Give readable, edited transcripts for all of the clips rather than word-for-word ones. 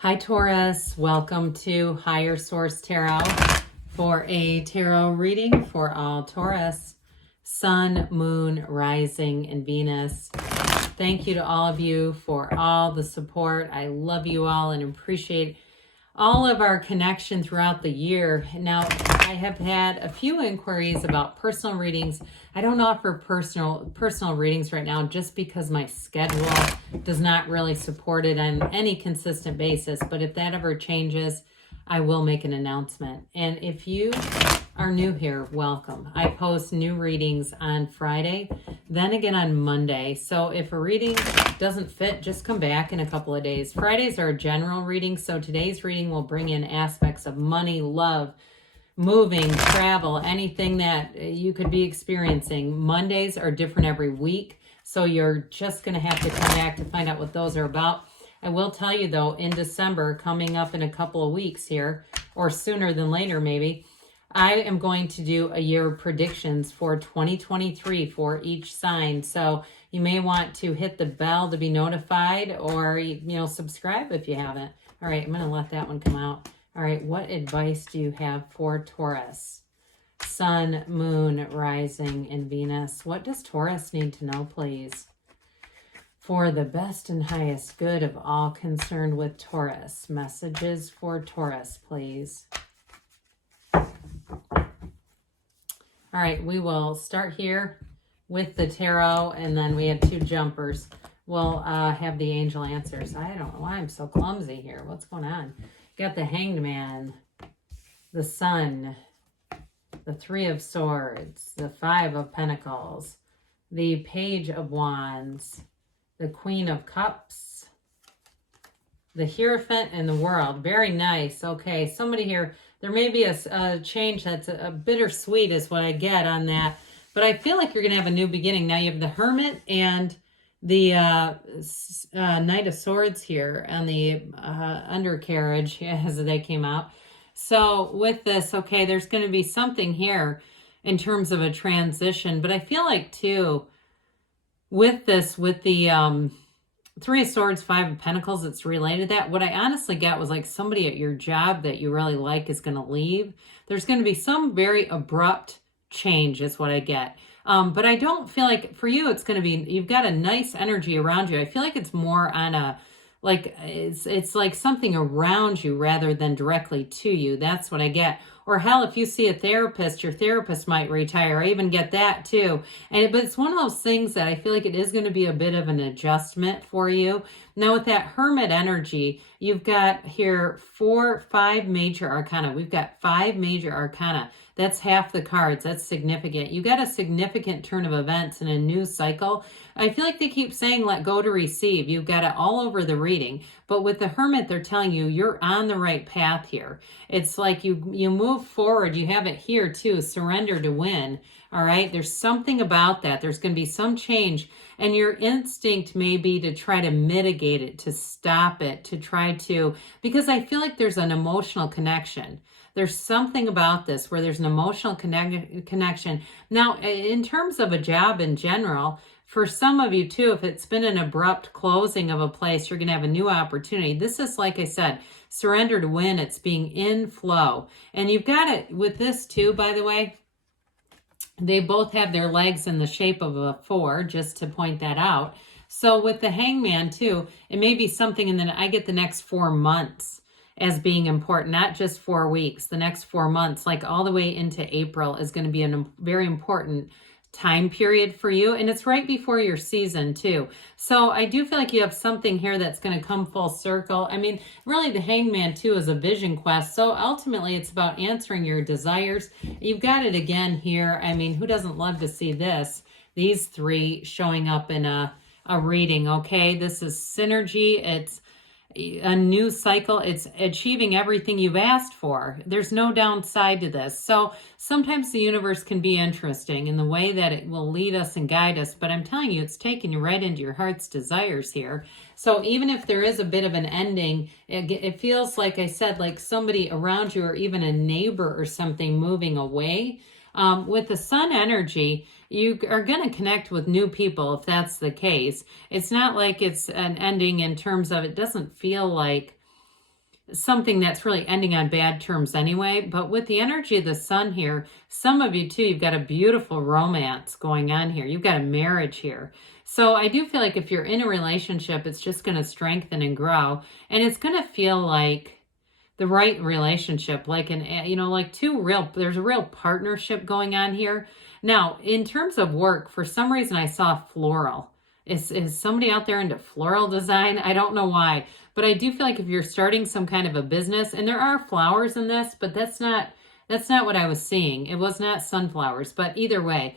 Hi Taurus, welcome to Higher Source Tarot for a tarot reading for all Taurus, Sun, Moon, Rising, and Venus. Thank you to all of you for all the support. I love you all and appreciate all of our connection throughout the year. Now, I have had a few inquiries about personal readings. I don't offer personal readings right now just because my schedule does not really support it on any consistent basis. But if that ever changes, I will make an announcement. And if you are new here, welcome. I post new readings on Friday, then again on Monday. So if a reading doesn't fit, just come back in a couple of days. Fridays are a general reading, so today's reading will bring in aspects of money, love, moving, travel, anything that you could be experiencing. Mondays are different every week, so you're just going to have to come back to find out what those are about. I will tell you though, in December, coming up in a couple of weeks here, or sooner than later maybe, I am going to do a year of predictions for 2023 for each sign. So you may want to hit the bell to be notified, or, subscribe if you haven't. All right, I'm going to let that one come out. All right, what advice do you have for Taurus? Sun, Moon, Rising, and Venus. What does Taurus need to know, please? For the best and highest good of all concerned with Taurus. Messages for Taurus, please. All right, we will start here with the tarot, and then we have two jumpers. We'll have the angel answers. I don't know why I'm so clumsy here. What's going on? Got the Hanged Man, the Sun, the Three of Swords, the Five of Pentacles, the Page of Wands, the Queen of Cups, the Hierophant, and the World. Very nice. Okay, somebody here, there may be a change that's a bittersweet is what I get on that. But I feel like you're going to have a new beginning. Now you have the Hermit and the Knight of Swords here and the undercarriage as they came out. So with this, okay, there's going to be something here in terms of a transition. But I feel like too, with this, with the Three of Swords, Five of Pentacles, it's related to that. What I honestly got was like somebody at your job that you really like is going to leave. There's going to be some very abrupt change is what I get. But I don't feel like for you, it's going to be, you've got a nice energy around you. I feel like it's more on a, like, it's like something around you rather than directly to you. That's what I get. Or hell, if you see a therapist, your therapist might retire. I even get that too. But it's one of those things that I feel like it is going to be a bit of an adjustment for you. Now with that Hermit energy, you've got here five major arcana. We've got five major arcana. That's half the cards. That's significant. You got a significant turn of events in a new cycle. I feel like they keep saying let go to receive. You've got it all over the reading. But with the Hermit, they're telling you you're on the right path here. It's like you move forward. You have it here too. Surrender to win. All right. There's something about that. There's going to be some change. And your instinct may be to try to mitigate it, to stop it, to try to, because I feel like there's an emotional connection. There's something about this where there's an emotional connection. Now, in terms of a job in general, for some of you too, if it's been an abrupt closing of a place, you're going to have a new opportunity. This is, like I said, surrender to win. It's being in flow. And you've got it with this too, by the way. They both have their legs in the shape of a 4, just to point that out. So with the Hangman too, it may be something, and then I get the next 4 months as being important, not just 4 weeks. The next 4 months, like all the way into April, is going to be a very important time period for you. And it's right before your season too. So I do feel like you have something here that's going to come full circle. I mean, really the Hangman too is a vision quest. So ultimately it's about answering your desires. You've got it again here. I mean, who doesn't love to see this? These three showing up in a reading. Okay. This is synergy. It's a new cycle. It's achieving everything you've asked for. There's no downside to this. So sometimes the universe can be interesting in the way that it will lead us and guide us. But I'm telling you, it's taking you right into your heart's desires here. So even if there is a bit of an ending, it feels like I said, like somebody around you or even a neighbor or something moving away. With the Sun energy, you are going to connect with new people if that's the case. It's not like it's an ending in terms of, it doesn't feel like something that's really ending on bad terms anyway. But with the energy of the sun here, some of you too, you've got a beautiful romance going on here. You've got a marriage here. So I do feel like if you're in a relationship, it's just going to strengthen and grow. And it's going to feel like the right relationship, like like there's a real partnership going on here. Now, in terms of work, for some reason I saw floral. Is somebody out there into floral design? I don't know why, but I do feel like if you're starting some kind of a business, and there are flowers in this, but that's not what I was seeing. It was not sunflowers, but either way,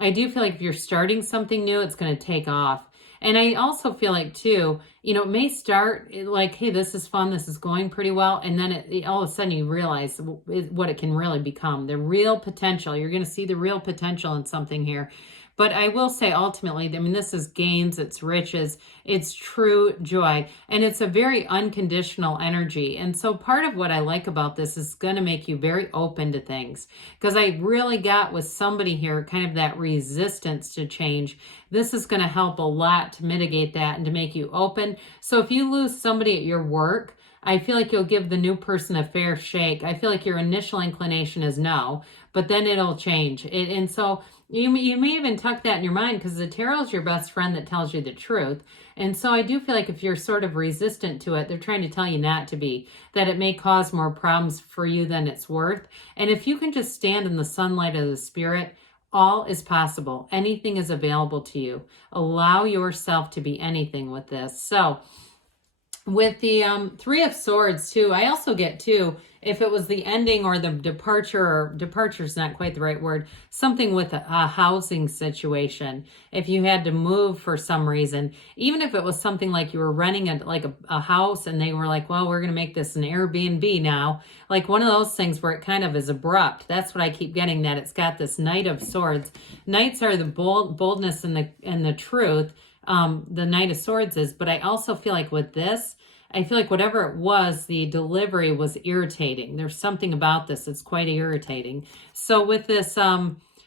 I do feel like if you're starting something new, it's going to take off. And I also feel like too, it may start like, hey, this is fun, this is going pretty well, and then all of a sudden you realize what it can really become, the real potential. You're going to see the real potential in something here. But I will say ultimately, I mean, this is gains, it's riches, it's true joy, and it's a very unconditional energy. And so part of what I like about this is going to make you very open to things, because I really got with somebody here kind of that resistance to change. This is going to help a lot to mitigate that and to make you open. So if you lose somebody at your work, I feel like you'll give the new person a fair shake. I feel like your initial inclination is no, but then it'll change. And so you may even tuck that in your mind, because the tarot is your best friend that tells you the truth. And so I do feel like if you're sort of resistant to it, they're trying to tell you not to be, that it may cause more problems for you than it's worth. And if you can just stand in the sunlight of the spirit, all is possible. Anything is available to you. Allow yourself to be anything with this. So with the Three of Swords too, I also get too, if it was the ending or the departure is not quite the right word, something with a housing situation. If you had to move for some reason, even if it was something like you were renting a house and they were like, well, we're going to make this an Airbnb now. Like one of those things where it kind of is abrupt. That's what I keep getting, that it's got this Knight of Swords. Knights are the boldness and the truth. The Knight of Swords is, but I also feel like with this, I feel like whatever it was, the delivery was irritating. There's something about this that's quite irritating. So with this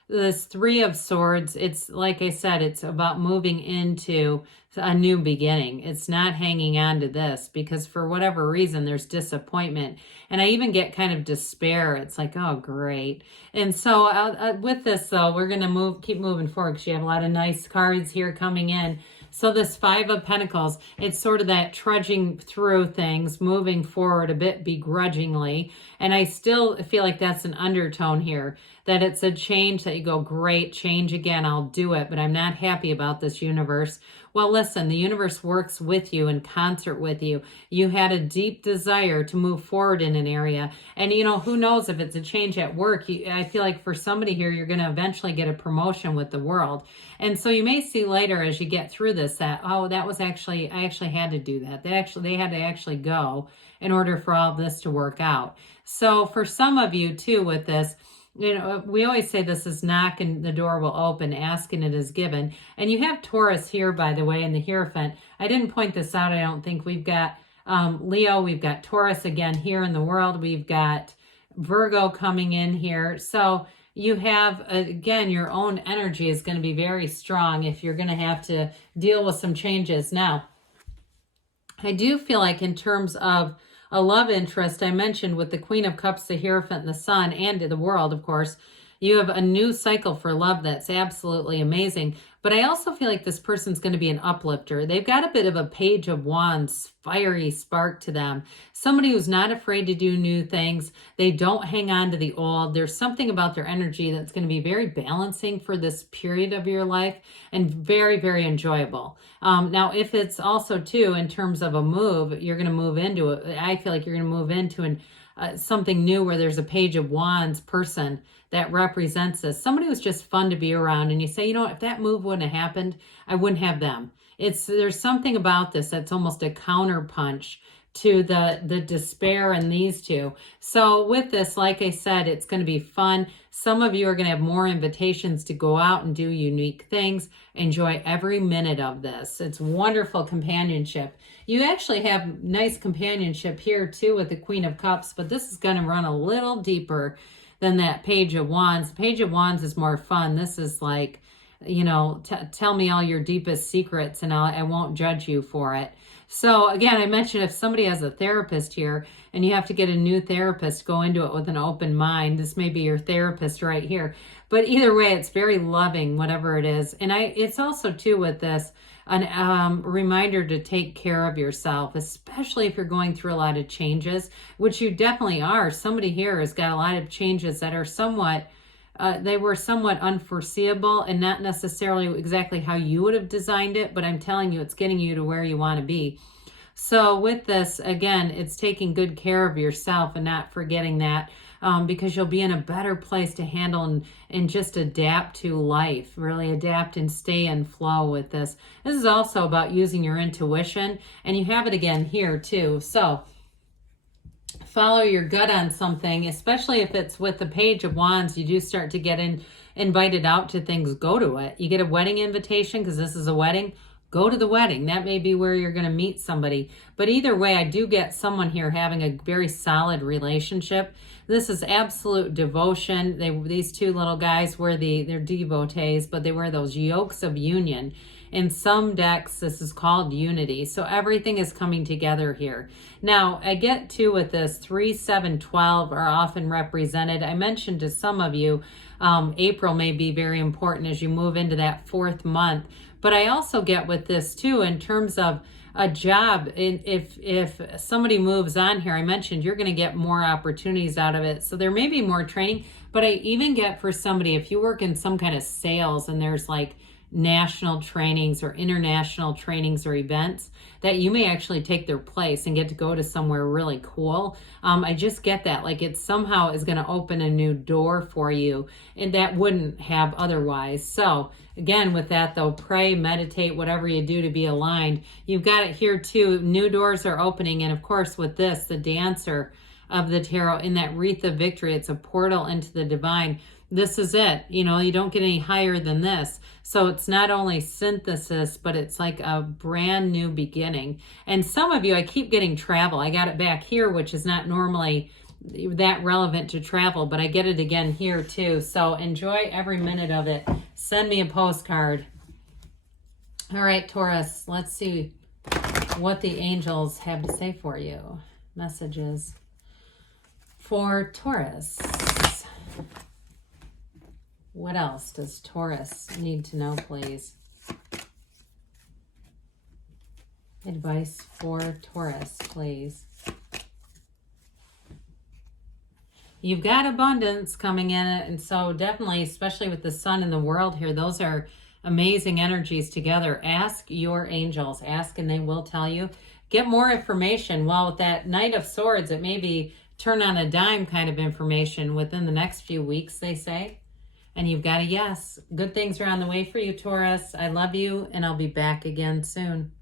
this Three of Swords, it's like I said, it's about moving into a new beginning. It's not hanging on to this, because for whatever reason, there's disappointment. And I even get kind of despair. It's like, oh, great. And so with this, though, we're going to keep moving forward, because you have a lot of nice cards here coming in. So this Five of Pentacles, it's sort of that trudging through things, moving forward a bit begrudgingly. And I still feel like that's an undertone here, that it's a change that you go, great, change again, I'll do it, but I'm not happy about this, universe. Well, listen, the universe works with you, in concert with you. You had a deep desire to move forward in an area. And, who knows if it's a change at work. I feel like for somebody here, you're going to eventually get a promotion with the world. And so you may see later as you get through this that, oh, I actually had to do that. They had to actually go in order for all this to work out. So for some of you too with this, we always say this is knock and the door will open, ask and it is given. And you have Taurus here, by the way, in the Hierophant. I didn't point this out, I don't think. We've got Leo, we've got Taurus again here in the world. We've got Virgo coming in here. So you have, again, your own energy is going to be very strong if you're going to have to deal with some changes. Now, I do feel like in terms of a love interest, I mentioned with the Queen of Cups, the Hierophant, and the Sun, and the world, of course, you have a new cycle for love that's absolutely amazing. But I also feel like this person's going to be an uplifter. They've got a bit of a Page of Wands, fiery spark to them. Somebody who's not afraid to do new things. They don't hang on to the old. There's something about their energy that's going to be very balancing for this period of your life and very, very enjoyable. Now, if it's also, too, in terms of a move, you're going to move into it. I feel like you're going to move into something new where there's a Page of Wands person that represents this. Somebody who's just fun to be around, and you say, if that move wouldn't have happened, I wouldn't have them. There's something about this that's almost a counterpunch to the despair in these two. So with this, like I said, it's going to be fun. Some of you are going to have more invitations to go out and do unique things. Enjoy every minute of this. It's wonderful companionship. You actually have nice companionship here too with the Queen of Cups, but this is going to run a little deeper than that Page of Wands. Page of Wands is more fun. This is like, tell me all your deepest secrets and I won't judge you for it. So again, I mentioned if somebody has a therapist here and you have to get a new therapist, go into it with an open mind. This may be your therapist right here. But either way, it's very loving, whatever it is. And it's also too with this, an reminder to take care of yourself, especially if you're going through a lot of changes, which you definitely are. Somebody here has got a lot of changes that are somewhat they were somewhat unforeseeable and not necessarily exactly how you would have designed it, but I'm telling you, it's getting you to where you want to be. So with this, again, it's taking good care of yourself and not forgetting that, because you'll be in a better place to handle and just adapt to life, really adapt and stay in flow with this. This is also about using your intuition, and you have it again here too. So follow your gut on something, especially if it's with the Page of Wands. You do start to get invited out to things. Go to it. You get a wedding invitation because this is a wedding. Go to the wedding. That may be where you're going to meet somebody. But either way, I do get someone here having a very solid relationship. This is absolute devotion. These two little guys they're devotees, but they wear those yokes of union. In some decks, this is called unity. So everything is coming together here. Now, I get to with this, 3, 7, 12 are often represented. I mentioned to some of you, April may be very important as you move into that 4th month. But I also get with this too, in terms of a job. If somebody moves on here, I mentioned you're going to get more opportunities out of it. So there may be more training, but I even get for somebody, if you work in some kind of sales and there's like national trainings or international trainings or events, that you may actually take their place and get to go to somewhere really cool. I just get that, like it somehow is going to open a new door for you, and that wouldn't have otherwise. So again, with that though, pray, meditate, whatever you do to be aligned. You've got it here too. New doors are opening. And of course with this, the Dancer of the Tarot in that wreath of victory, it's a portal into the divine. This is it. You know, you don't get any higher than this. So it's not only synthesis, but it's like a brand new beginning. And some of you, I keep getting travel. I got it back here, which is not normally that relevant to travel, but I get it again here too. So enjoy every minute of it. Send me a postcard. All right, Taurus, let's see what the angels have to say for you. Messages for Taurus. What else does Taurus need to know, please? Advice for Taurus, please. You've got abundance coming in it, and so definitely, especially with the sun in the world here, those are amazing energies together. Ask your angels. Ask and they will tell you. Get more information. Well, with that Knight of Swords, it may be turn on a dime kind of information within the next few weeks, they say. And you've got a yes. Good things are on the way for you, Taurus. I love you, and I'll be back again soon.